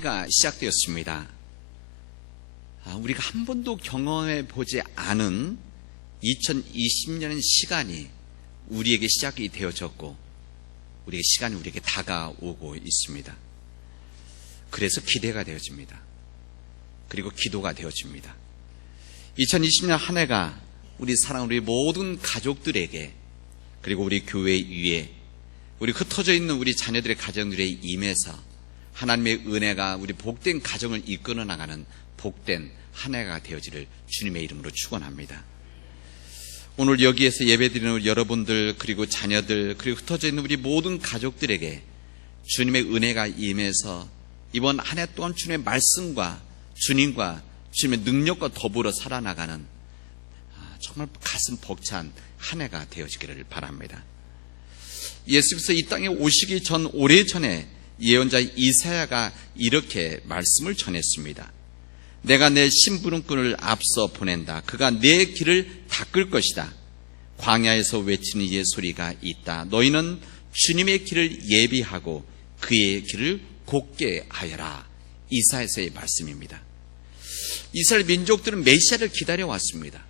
해가 시작되었습니다. 우리가 한 번도 경험해 보지 않은 2020년의 시간이 우리에게 시작이 되어졌고 우리의 시간이 우리에게 다가오고 있습니다. 그래서 기대가 되어집니다. 그리고 기도가 되어집니다. 2020년 한 해가 우리 사랑하는 우리 모든 가족들에게 그리고 우리 교회 위에 우리 흩어져 있는 우리 자녀들의 가정들에 임해서 하나님의 은혜가 우리 복된 가정을 이끌어 나가는 복된 한 해가 되어지를 주님의 이름으로 축원합니다. 오늘 여기에서 예배드리는 우리 여러분들 그리고 자녀들 그리고 흩어져 있는 우리 모든 가족들에게 주님의 은혜가 임해서 이번 한 해 동안 주님의 말씀과 주님과 주님의 능력과 더불어 살아나가는 정말 가슴 벅찬 한 해가 되어지기를 바랍니다. 예수께서 이 땅에 오시기 전 오래전에 예언자 이사야가 이렇게 말씀을 전했습니다. 내가 내 심부름꾼을 앞서 보낸다. 그가 내 길을 닦을 것이다. 광야에서 외치는 이의 소리가 있다. 너희는 주님의 길을 예비하고 그의 길을 곧게 하여라. 이사야서의 말씀입니다. 이스라엘 민족들은 메시아를 기다려왔습니다.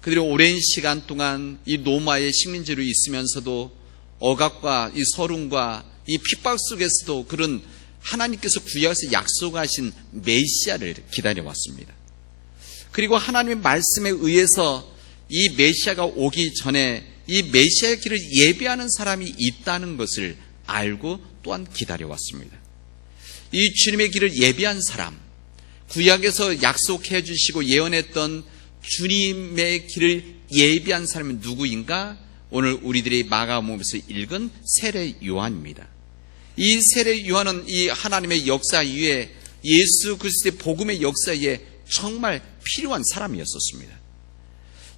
그들이 오랜 시간 동안 이 로마의 식민지로 있으면서도 억압과 이 서름과 이 핍박 속에서도 그런 하나님께서 구약에서 약속하신 메시아를 기다려왔습니다. 그리고 하나님의 말씀에 의해서 이 메시아가 오기 전에 이 메시아의 길을 예비하는 사람이 있다는 것을 알고 또한 기다려왔습니다. 이 주님의 길을 예비한 사람, 구약에서 약속해 주시고 예언했던 주님의 길을 예비한 사람은 누구인가? 오늘 우리들이 마가복음에서 읽은 세례 요한입니다. 이 세례 요한은 이 하나님의 역사 위에 예수 그리스도의 복음의 역사 위에 정말 필요한 사람이었었습니다.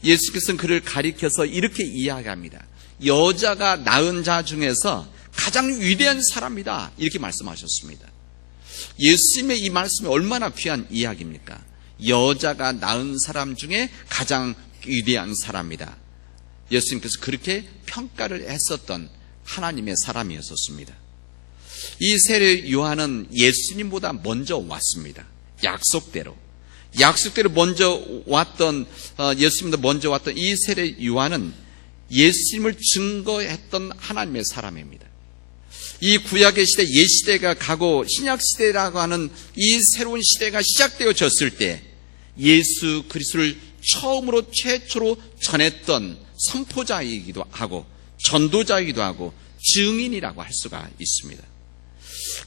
예수께서는 그를 가리켜서 이렇게 이야기합니다. 여자가 낳은 자 중에서 가장 위대한 사람이다 이렇게 말씀하셨습니다. 예수님의 이 말씀이 얼마나 귀한 이야기입니까? 여자가 낳은 사람 중에 가장 위대한 사람이다. 예수님께서 그렇게 평가를 했었던 하나님의 사람이었었습니다. 이 세례 요한은 예수님보다 먼저 왔습니다. 약속대로 먼저 왔던 예수님보다 먼저 왔던 이 세례 요한은 예수님을 증거했던 하나님의 사람입니다. 이 구약의 시대 옛시대가 가고 신약시대라고 하는 이 새로운 시대가 시작되어졌을 때 예수 그리스도를 처음으로 최초로 전했던 선포자이기도 하고 전도자이기도 하고 증인이라고 할 수가 있습니다.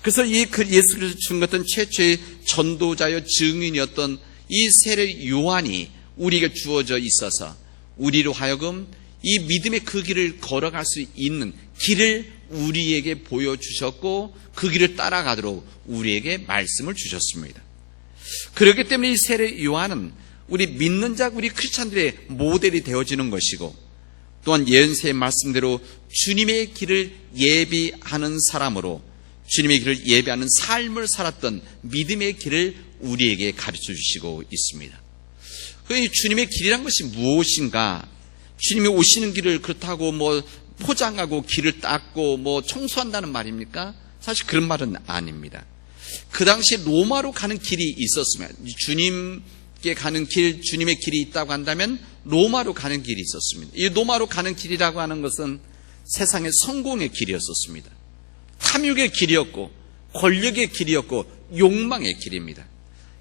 그래서 이 예수 그리스도를 증거했던 최초의 전도자여 증인이었던 이 세례 요한이 우리에게 주어져 있어서 우리로 하여금 이 믿음의 그 길을 걸어갈 수 있는 길을 우리에게 보여주셨고 그 길을 따라가도록 우리에게 말씀을 주셨습니다. 그렇기 때문에 이 세례 요한은 우리 믿는 자 우리 크리스찬들의 모델이 되어지는 것이고 또한 예언서의 말씀대로 주님의 길을 예비하는 사람으로 주님의 길을 예비하는 삶을 살았던 믿음의 길을 우리에게 가르쳐 주시고 있습니다. 주님의 길이란 것이 무엇인가? 주님이 오시는 길을 그렇다고 포장하고 길을 닦고 청소한다는 말입니까? 사실 그런 말은 아닙니다. 그 당시에 로마로 가는 길이 있었으면 주님께 가는 길, 주님의 길이 있다고 한다면 로마로 가는 길이 있었습니다. 이 로마로 가는 길이라고 하는 것은 세상의 성공의 길이었었습니다. 탐욕의 길이었고 권력의 길이었고 욕망의 길입니다.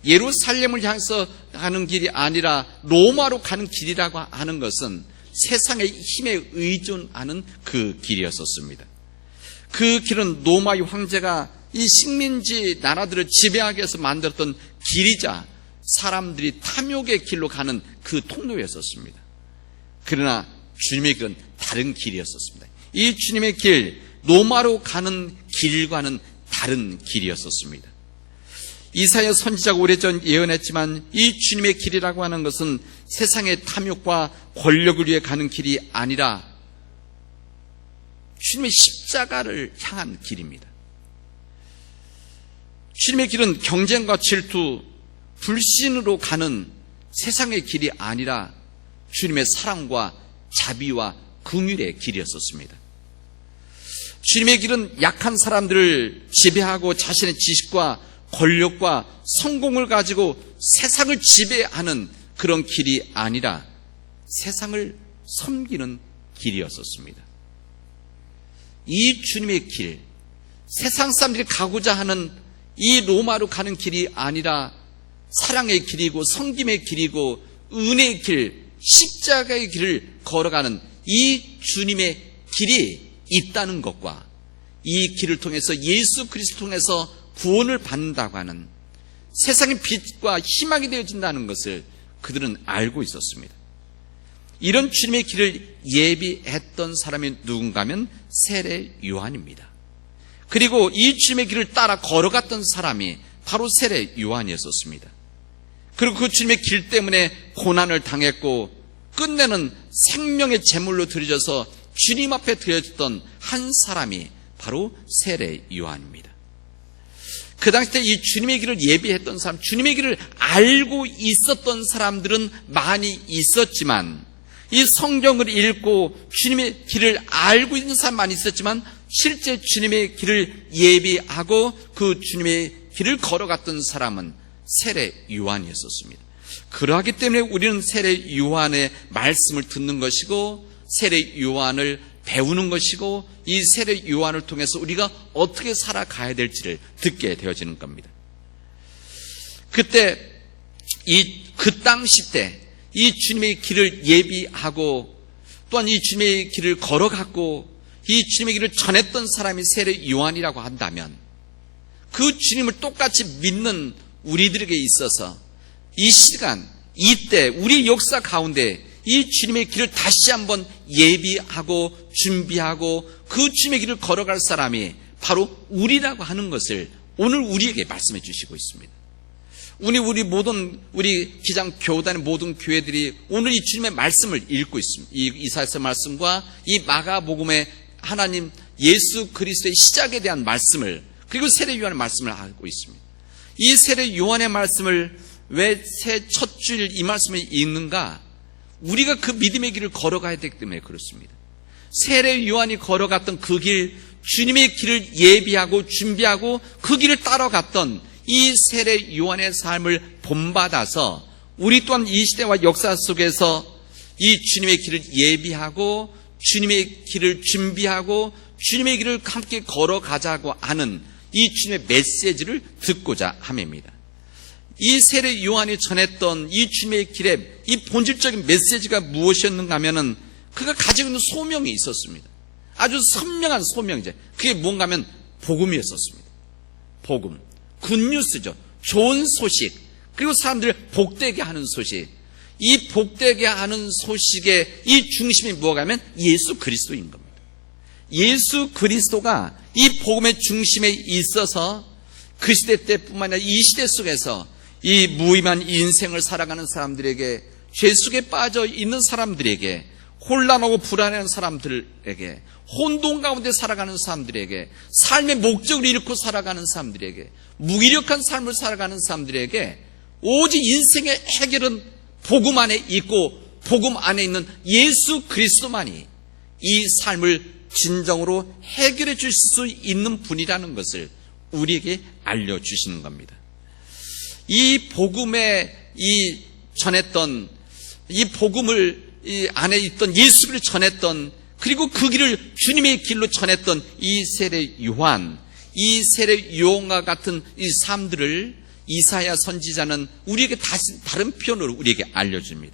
예루살렘을 향해서 가는 길이 아니라 로마로 가는 길이라고 하는 것은 세상의 힘에 의존하는 그 길이었었습니다. 그 길은 로마의 황제가 이 식민지 나라들을 지배하기 위해서 만들었던 길이자 사람들이 탐욕의 길로 가는 그 통로였었습니다. 그러나 주님의 길은 다른 길이었었습니다. 이 주님의 길, 로마로 가는 길과는 다른 길이었었습니다. 이사야 선지자가 오래전 예언했지만 이 주님의 길이라고 하는 것은 세상의 탐욕과 권력을 위해 가는 길이 아니라 주님의 십자가를 향한 길입니다. 주님의 길은 경쟁과 질투, 불신으로 가는 세상의 길이 아니라 주님의 사랑과 자비와 긍휼의 길이었었습니다. 주님의 길은 약한 사람들을 지배하고 자신의 지식과 권력과 성공을 가지고 세상을 지배하는 그런 길이 아니라 세상을 섬기는 길이었었습니다. 이 주님의 길, 세상 사람들이 가고자 하는 이 로마로 가는 길이 아니라 사랑의 길이고 섬김의 길이고 은혜의 길, 십자가의 길을 걸어가는 이 주님의 길이 있다는 것과 이 길을 통해서 예수 그리스도를 통해서 구원을 받는다고 하는 세상의 빛과 희망이 되어진다는 것을 그들은 알고 있었습니다. 이런 주님의 길을 예비했던 사람이 누군가 하면 세례 요한입니다. 그리고 이 주님의 길을 따라 걸어갔던 사람이 바로 세례 요한이었습니다. 그리고 그 주님의 길 때문에 고난을 당했고 끝내는 생명의 제물로 드려져서 주님 앞에 드려졌던 한 사람이 바로 세례 요한입니다. 그 당시 때 이 주님의 길을 예비했던 사람, 주님의 길을 알고 있었던 사람들은 많이 있었지만, 이 성경을 읽고 주님의 길을 알고 있는 사람 많이 있었지만, 실제 주님의 길을 예비하고 그 주님의 길을 걸어갔던 사람은 세례 요한이었습니다. 그러하기 때문에 우리는 세례 요한의 말씀을 듣는 것이고 세례 요한을 배우는 것이고 이 세례 요한을 통해서 우리가 어떻게 살아가야 될지를 듣게 되어지는 겁니다. 그때 그 당시 때 이 주님의 길을 예비하고 또한 이 주님의 길을 걸어갔고 이 주님의 길을 전했던 사람이 세례 요한이라고 한다면 그 주님을 똑같이 믿는 우리들에게 있어서 이 시간, 이때 우리 역사 가운데 이 주님의 길을 다시 한번 예비하고 준비하고 그 주님의 길을 걸어갈 사람이 바로 우리라고 하는 것을 오늘 우리에게 말씀해 주시고 있습니다. 우리 기장 교단의 모든 교회들이 오늘 이 주님의 말씀을 읽고 있습니다. 이 이사야서 말씀과 이 마가복음의 하나님 예수 그리스도의 시작에 대한 말씀을 그리고 세례 요한의 말씀을 하고 있습니다. 이 세례 요한의 말씀을 왜 새 첫 주일 이 말씀을 읽는가? 우리가 그 믿음의 길을 걸어가야 되기 때문에 그렇습니다. 세례 요한이 걸어갔던 그 길, 주님의 길을 예비하고 준비하고 그 길을 따라갔던 이 세례 요한의 삶을 본받아서 우리 또한 이 시대와 역사 속에서 이 주님의 길을 예비하고 주님의 길을 준비하고 주님의 길을 함께 걸어가자고 하는 이 주님의 메시지를 듣고자 함입니다. 이 세례 요한이 전했던 이 주님의 길의 이 본질적인 메시지가 무엇이었는가 하면은 그가 가지고 있는 소명이 있었습니다. 아주 선명한 소명이죠. 그게 뭔가 하면 복음이었었습니다. 복음. 굿뉴스죠. 좋은 소식. 그리고 사람들을 복되게 하는 소식. 이 복되게 하는 소식의 이 중심이 뭐가 하면 예수 그리스도인 겁니다. 예수 그리스도가 이 복음의 중심에 있어서 그 시대 때뿐만 아니라 이 시대 속에서 이 무의미한 인생을 살아가는 사람들에게 죄 속에 빠져 있는 사람들에게 혼란하고 불안한 사람들에게 혼돈 가운데 살아가는 사람들에게 삶의 목적을 잃고 살아가는 사람들에게 무기력한 삶을 살아가는 사람들에게 오직 인생의 해결은 복음 안에 있고 복음 안에 있는 예수 그리스도만이 이 삶을 진정으로 해결해 주실 수 있는 분이라는 것을 우리에게 알려주시는 겁니다. 이 복음에 전했던 이 복음을 이 안에 있던 예수를 전했던 그리고 그 길을 주님의 길로 전했던 이 세례 요한, 이 세례 요한과 같은 이 삶들을 이사야 선지자는 우리에게 다른 표현으로 우리에게 알려줍니다.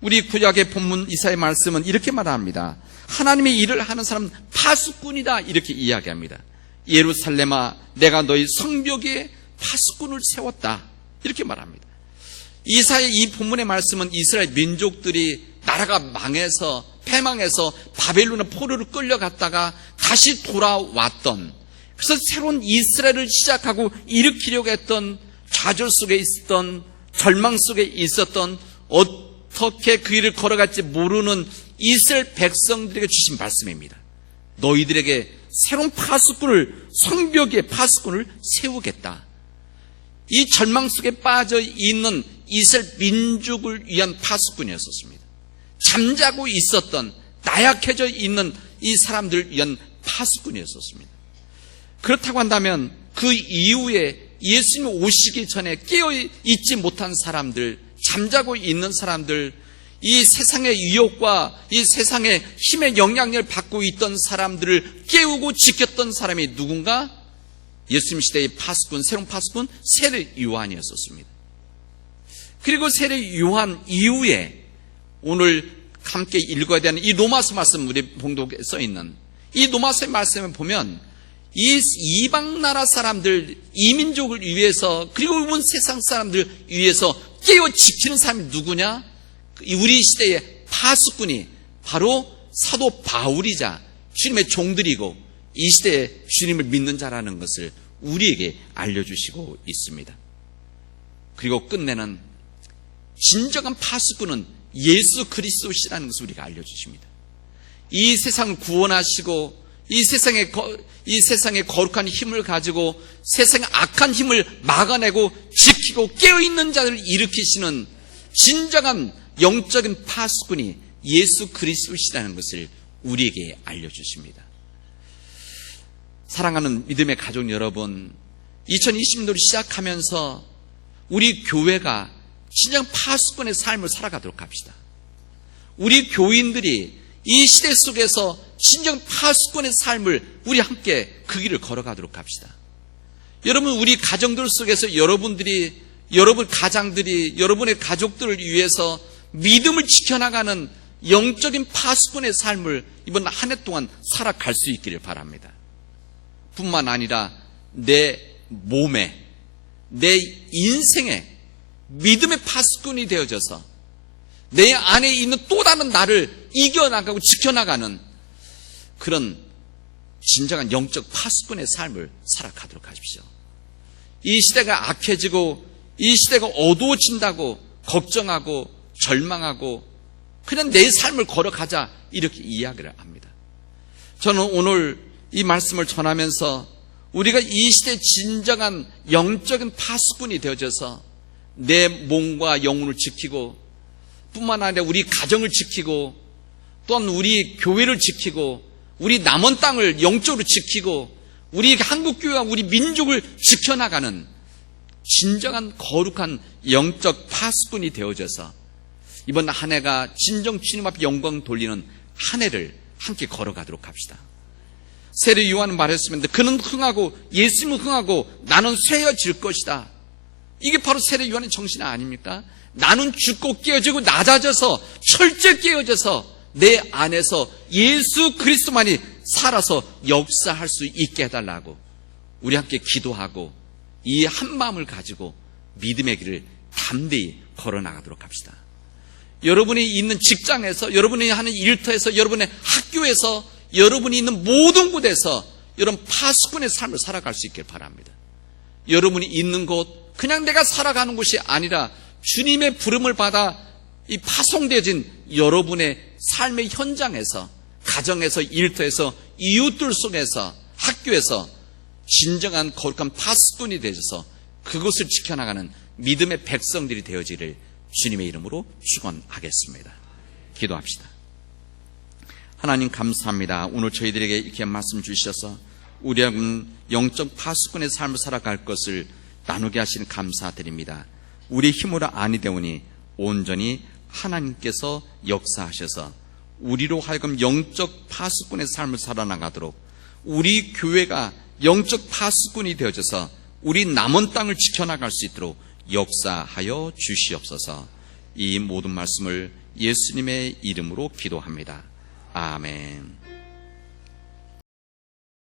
우리 구약의 본문 이사야 말씀은 이렇게 말합니다. 하나님의 일을 하는 사람은 파수꾼이다 이렇게 이야기합니다. 예루살렘아 내가 너희 성벽에 파수꾼을 세웠다 이렇게 말합니다. 이사야 이 본문의 말씀은 이스라엘 민족들이 나라가 망해서 패망해서 바벨론의 포로로 끌려갔다가 다시 돌아왔던 그래서 새로운 이스라엘을 시작하고 일으키려고 했던 좌절 속에 있었던 절망 속에 있었던 어떻게 그 길을 걸어갈지 모르는 이스라엘 백성들에게 주신 말씀입니다. 너희들에게 새로운 파수꾼을 성벽 위에 파수꾼을 세우겠다. 이 절망 속에 빠져 있는 이스라엘 민족을 위한 파수꾼이었습니다. 잠자고 있었던 나약해져 있는 이 사람들을 위한 파수꾼이었습니다. 그렇다고 한다면 그 이후에 예수님 오시기 전에 깨어있지 못한 사람들, 잠자고 있는 사람들, 이 세상의 유혹과 이 세상의 힘의 영향력을 받고 있던 사람들을 깨우고 지켰던 사람이 누군가? 예수님 시대의 파수꾼, 새로운 파수꾼 세례 요한이었었습니다. 그리고 세례 요한 이후에 오늘 함께 읽어야 되는 이 로마서 말씀, 우리 봉독에 써 있는 이 로마서의 말씀을 보면 이 이방 나라 사람들, 이민족을 위해서, 그리고 온 세상 사람들 위해서 깨어 지키는 사람이 누구냐? 우리 시대의 파수꾼이 바로 사도 바울이자 주님의 종들이고 이 시대에 주님을 믿는 자라는 것을 우리에게 알려주시고 있습니다. 그리고 끝내는 진정한 파수꾼은 예수 그리스도시라는 것을 우리가 알려주십니다. 이 세상을 구원하시고 이 세상의 거룩한 힘을 가지고 세상의 악한 힘을 막아내고 지키고 깨어있는 자들을 일으키시는 진정한 영적인 파수꾼이 예수 그리스도시라는 것을 우리에게 알려주십니다. 사랑하는 믿음의 가족 여러분, 2020년도를 시작하면서 우리 교회가 진정 파수꾼의 삶을 살아가도록 합시다. 우리 교인들이 이 시대 속에서 진정 파수꾼의 삶을 우리 함께 그 길을 걸어가도록 합시다. 여러분, 우리 가정들 속에서 여러분 가장들이 여러분의 가족들을 위해서 믿음을 지켜나가는 영적인 파수꾼의 삶을 이번 한 해 동안 살아갈 수 있기를 바랍니다. 뿐만 아니라 내 몸에, 내 인생에 믿음의 파수꾼이 되어져서 내 안에 있는 또 다른 나를 이겨나가고 지켜나가는 그런 진정한 영적 파수꾼의 삶을 살아가도록 하십시오. 이 시대가 악해지고 이 시대가 어두워진다고 걱정하고 절망하고 그냥 내 삶을 걸어가자 이렇게 이야기를 합니다. 저는 오늘 이 말씀을 전하면서 우리가 이 시대의 진정한 영적인 파수꾼이 되어져서 내 몸과 영혼을 지키고 뿐만 아니라 우리 가정을 지키고 또한 우리 교회를 지키고 우리 남은 땅을 영적으로 지키고 우리 한국교회와 우리 민족을 지켜나가는 진정한 거룩한 영적 파수꾼이 되어져서 이번 한 해가 진정 주님 앞에 영광 돌리는 한 해를 함께 걸어가도록 합시다. 세례 요한은 말했습니다. 그는 흥하고 예수님은 흥하고 나는 쇠해질 것이다. 이게 바로 세례 요한의 정신 아닙니까? 나는 죽고 깨어지고 낮아져서 철저히 깨어져서 내 안에서 예수 그리스도만이 살아서 역사할 수 있게 해달라고 우리 함께 기도하고 이 한 마음을 가지고 믿음의 길을 담대히 걸어나가도록 합시다. 여러분이 있는 직장에서, 여러분이 하는 일터에서, 여러분의 학교에서, 여러분이 있는 모든 곳에서 여러분 파수꾼의 삶을 살아갈 수 있길 바랍니다. 여러분이 있는 곳, 그냥 내가 살아가는 곳이 아니라 주님의 부름을 받아 이 파송되어진 여러분의 삶의 현장에서, 가정에서, 일터에서, 이웃들 속에서, 학교에서 진정한 거룩한 파수꾼이 되셔서 그곳을 지켜나가는 믿음의 백성들이 되어지기를 주님의 이름으로 축원하겠습니다. 기도합시다. 하나님 감사합니다. 오늘 저희들에게 이렇게 말씀 주셔서 우리하고는 영적 파수꾼의 삶을 살아갈 것을 나누게 하시는 감사드립니다. 우리 힘으로 아니 되오니 온전히 하나님께서 역사하셔서 우리로 하여금 영적 파수꾼의 삶을 살아나가도록 우리 교회가 영적 파수꾼이 되어져서 우리 남은 땅을 지켜나갈 수 있도록 역사하여 주시옵소서. 이 모든 말씀을 예수님의 이름으로 기도합니다. 아멘.